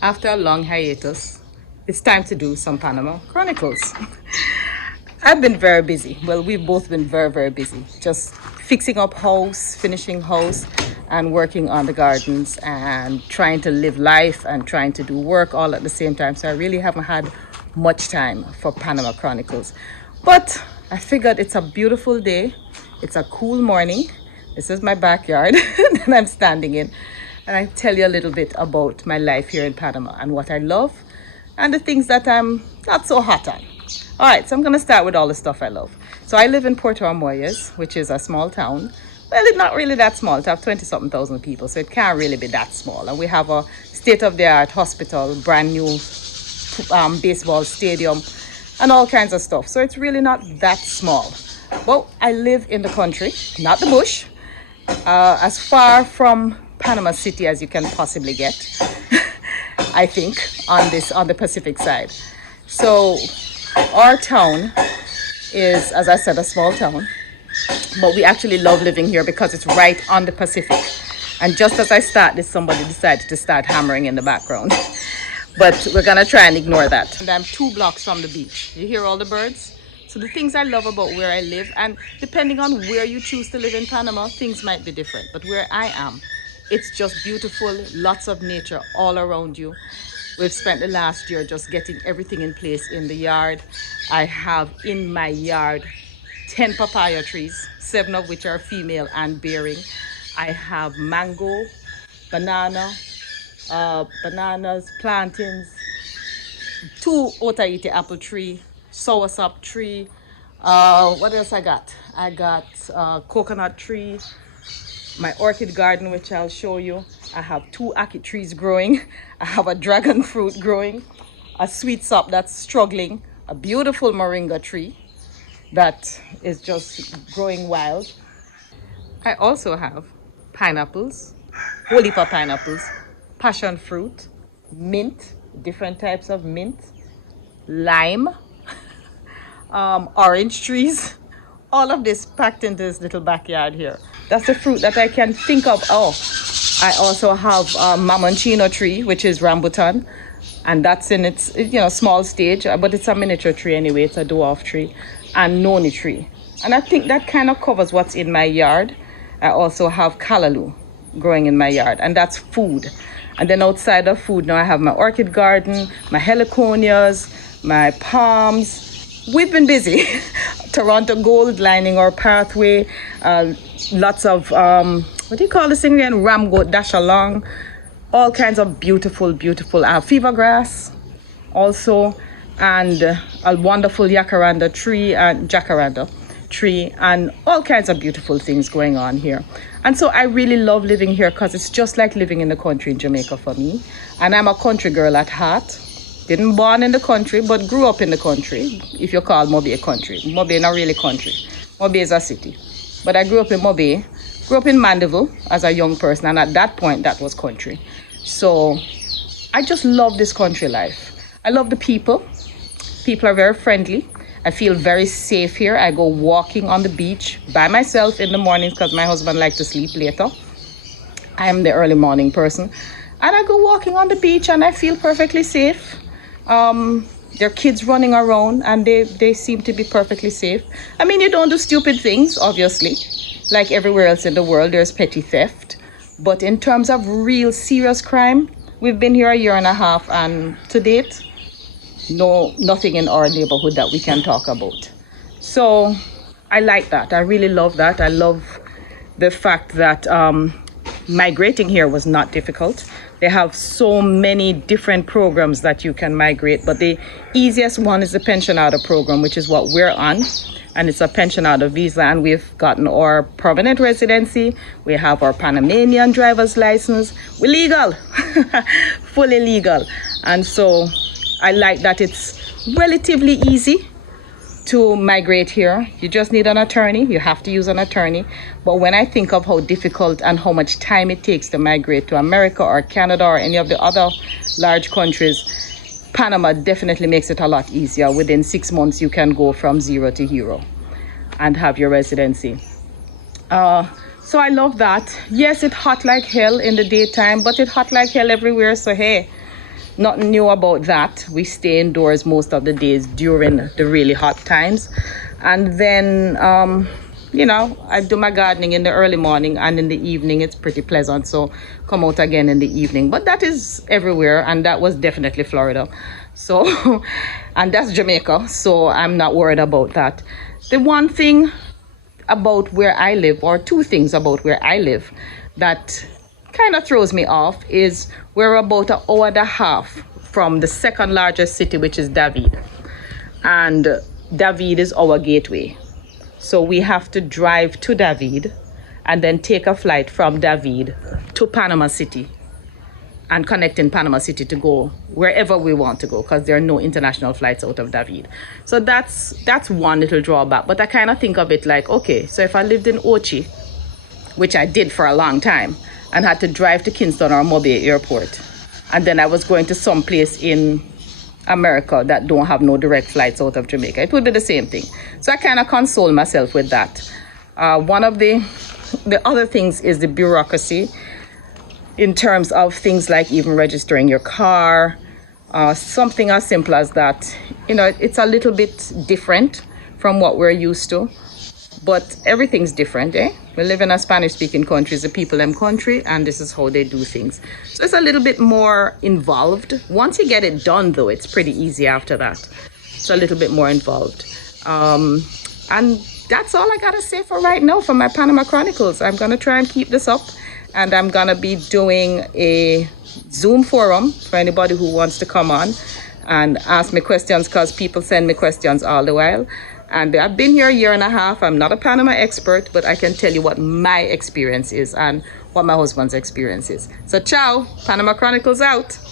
After a long hiatus, it's time to do some Panama Chronicles. I've been very busy. Well, we've both been very, very busy. Just fixing up house, finishing house, and working on the gardens and trying to live life and trying to do work all at the same time. So I really haven't had much time for Panama Chronicles. But I figured it's a beautiful day. It's a cool morning. This is my backyard that I'm standing in. And I tell you a little bit about my life here in Panama and what I love and the things that I'm not so hot on. All right, so I'm going to start with all the stuff I love. So I live in Puerto Armuelles, which is a small town. Well, it's not really that small. It have 20-something thousand people, so it can't really be that small. And we have a state-of-the-art hospital, brand new baseball stadium, and all kinds of stuff. So it's really not that small. Well, I live in the country, not the bush, as far from Panama City as you can possibly get, I think, on the Pacific side. So our town is, as I said, a small town, but we actually love living here because it's right on the Pacific. And just as I start this, somebody decided to start hammering in the background. But we're gonna try and ignore that. And I'm 2 blocks from the beach. You hear all the birds? So the things I love about where I live, and depending on where you choose to live in Panama, things might be different. But where I am, it's just beautiful, lots of nature all around you. We've spent the last year just getting everything in place in the yard. I have in my yard 10 papaya trees, 7 of which are female and bearing. I have mango, bananas, plantains, 2 otaite apple tree, soursop tree. What else I got? I got coconut tree, my orchid garden, which I'll show you. I have 2 ackee trees growing. I have a dragon fruit growing, a sweet sop that's struggling, a beautiful moringa tree that is just growing wild. I also have pineapples, whole heap of pineapples, passion fruit, mint, different types of mint, lime, orange trees, all of this packed into this little backyard here. That's the fruit that I can think of. Oh, I also have a mamonchino tree, which is rambutan, and that's in its small stage, but it's a miniature tree anyway. It's a dwarf tree, and noni tree. And I think that kind of covers what's in my yard. I also have callaloo growing in my yard, and that's food. And then outside of food, now I have my orchid garden, my heliconias, my palms. We've been busy. Toronto gold lining our pathway. Lots of, what do you call this thing again? Ram goat dash along. All kinds of beautiful, beautiful fever grass also. And a wonderful jacaranda tree and all kinds of beautiful things going on here. And so I really love living here because it's just like living in the country in Jamaica for me. And I'm a country girl at heart. Didn't born in the country, but grew up in the country, if you call Mobay a country. Mobay not really country. Mobay is a city. But I grew up in Mobay, grew up in Mandeville as a young person, and at that point, that was country. So I just love this country life. I love the people. People are very friendly. I feel very safe here. I go walking on the beach by myself in the mornings because my husband likes to sleep later. I am the early morning person. And I go walking on the beach and I feel perfectly safe. There are kids running around and they seem to be perfectly safe. I mean, you don't do stupid things, obviously. Like everywhere else in the world, there's petty theft. But in terms of real serious crime, we've been here a year and a half, and to date, nothing in our neighborhood that we can talk about. So I like that. I really love that. I love the fact that migrating here was not difficult. They have so many different programs that you can migrate, but the easiest one is the pensionado program, which is what we're on. And it's a pensionado visa, and we've gotten our permanent residency. We have our Panamanian driver's license. We're legal, fully legal. And so I like that it's relatively easy to migrate here. You just need an attorney. You have to use an attorney. But when I think of how difficult and how much time it takes to migrate to America or Canada or any of the other large countries, Panama definitely makes it a lot easier. Within 6 months, you can go from 0 to hero and have your residency. So I love that. Yes, it's hot like hell in the daytime, but it's hot like hell everywhere. So hey, Nothing new about that. We stay indoors most of the days during the really hot times. And then, I do my gardening in the early morning, and in the evening it's pretty pleasant. So come out again in the evening. But that is everywhere, and that was definitely Florida. So, and that's Jamaica. So I'm not worried about that. The one thing about where I live, or two things about where I live, that kind of throws me off is we're about an hour and a half from the second largest city, which is David. And David is our gateway. So we have to drive to David and then take a flight from David to Panama City and connect in Panama City to go wherever we want to go, because there are no international flights out of David. So that's one little drawback. But I kind of think of it like, okay, so if I lived in Ochi, which I did for a long time, and had to drive to Kingston or Mobile Airport, and then I was going to some place in America that don't have no direct flights out of Jamaica, it would be the same thing. So I kind of console myself with that. One of the other things is the bureaucracy in terms of things like even registering your car, something as simple as that. It's a little bit different from what we're used to, but everything's different, eh? We live in a Spanish-speaking country, it's a people country, and this is how they do things. So it's a little bit more involved. Once you get it done, though, it's pretty easy after that. It's a little bit more involved. And that's all I gotta say for right now for my Panama Chronicles. I'm gonna try and keep this up, and I'm gonna be doing a Zoom forum for anybody who wants to come on and ask me questions, because people send me questions all the while. And I've been here a year and a half. I'm not a Panama expert, but I can tell you what my experience is and what my husband's experience is. So ciao, Panama Chronicles out.